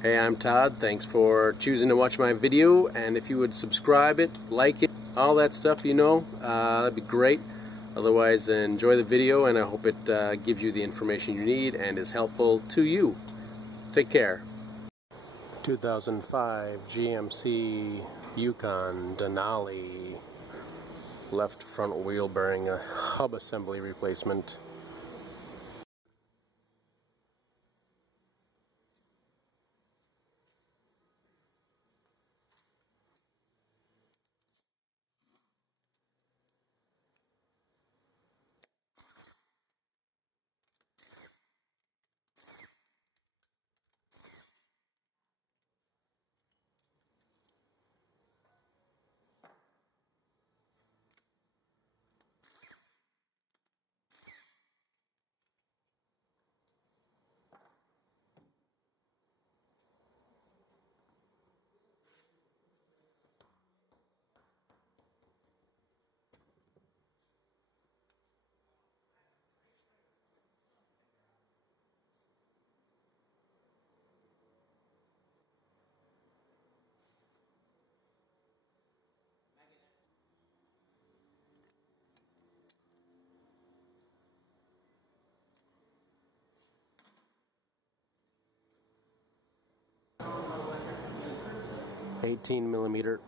Hey, I'm Todd. Thanks for choosing to watch my video, and if you would subscribe it, like it, all that stuff, you know, that'd be great. Otherwise, enjoy the video, and I hope it gives you the information you need and is helpful to you. Take care. 2005 GMC Yukon Denali, left front wheel bearing, a hub assembly replacement. $18mm.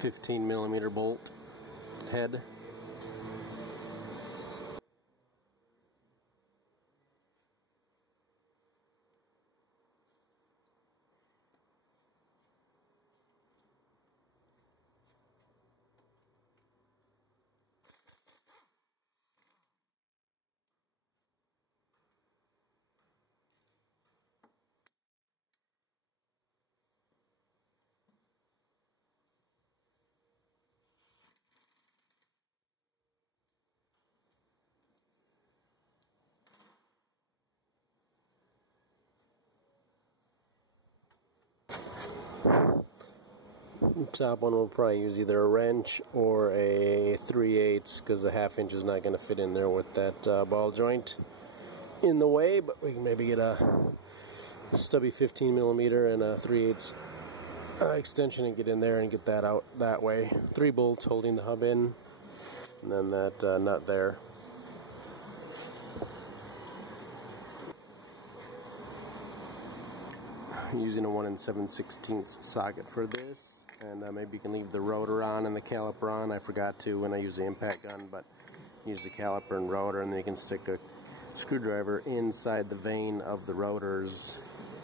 $15mm bolt head. The top one will probably use either a wrench or a 3/8 because the 1/2 inch is not going to fit in there with that ball joint in the way, but we can maybe get a stubby 15mm and a 3/8 extension and get in there and get that out that way. 3 bolts holding the hub in, and then that nut there. Using a 1 7/16 socket for this, and maybe you can leave the rotor on and the caliper on. I forgot to when I use the impact gun, but use the caliper and rotor, and then you can stick a screwdriver inside the vane of the rotors,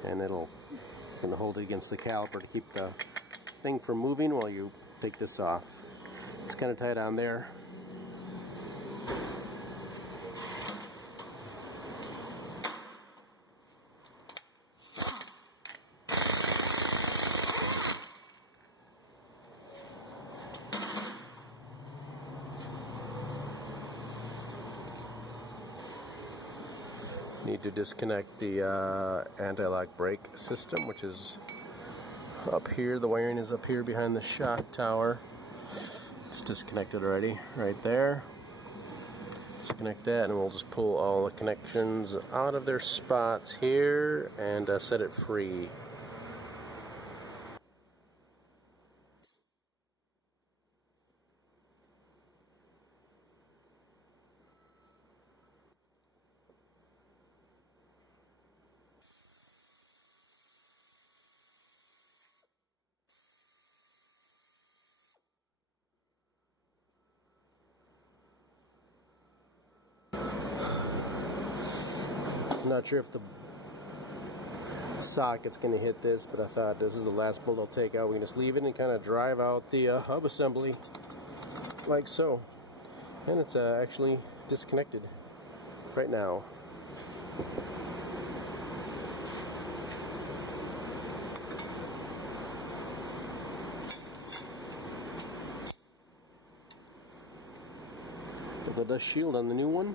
and it'll hold it against the caliper to keep the thing from moving while you take this off. It's kind of tight on there. Need to disconnect the anti-lock brake system, which is up here. The wiring is up here behind the shock tower. It's disconnected already, right there. Disconnect that, and we'll just pull all the connections out of their spots here and set it free. I'm not sure if the socket's going to hit this, but I thought this is the last bolt I'll take out. We can just leave it and kind of drive out the hub assembly like so. And it's actually disconnected right now. Put the dust shield on the new one.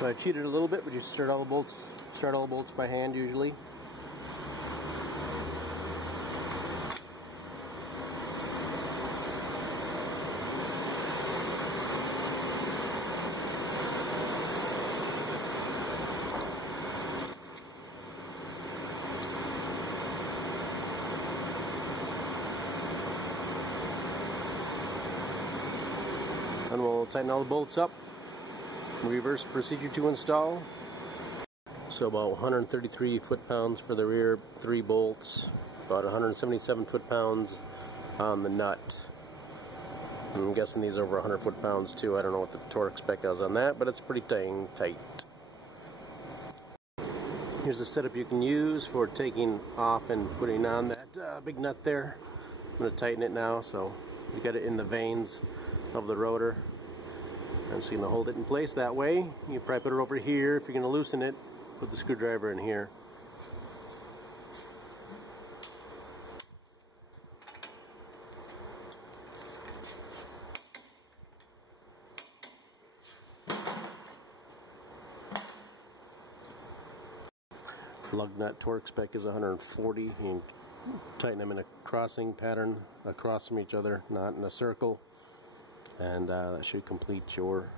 So I cheated a little bit, but you start all the bolts by hand usually. And we'll tighten all the bolts up. Reverse procedure to install. So about 133 foot-pounds for the rear 3 bolts, about 177 foot-pounds on the nut. I'm guessing these are over 100 foot-pounds too. I don't know what the torque spec is on that, but it's pretty dang tight. Here's the setup you can use for taking off and putting on that big nut there. I'm going to tighten it now, so you got it in the veins of the rotor. And so you're going to hold it in place that way. You probably put it over here. If you're going to loosen it, put the screwdriver in here. Lug nut torque spec is 140. You can tighten them in a crossing pattern across from each other, not in a circle. And that should complete your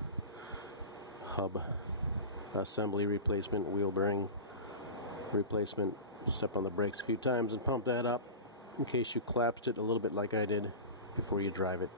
hub assembly replacement, wheel bearing replacement. Step on the brakes a few times and pump that up in case you collapsed it a little bit like I did before you drive it.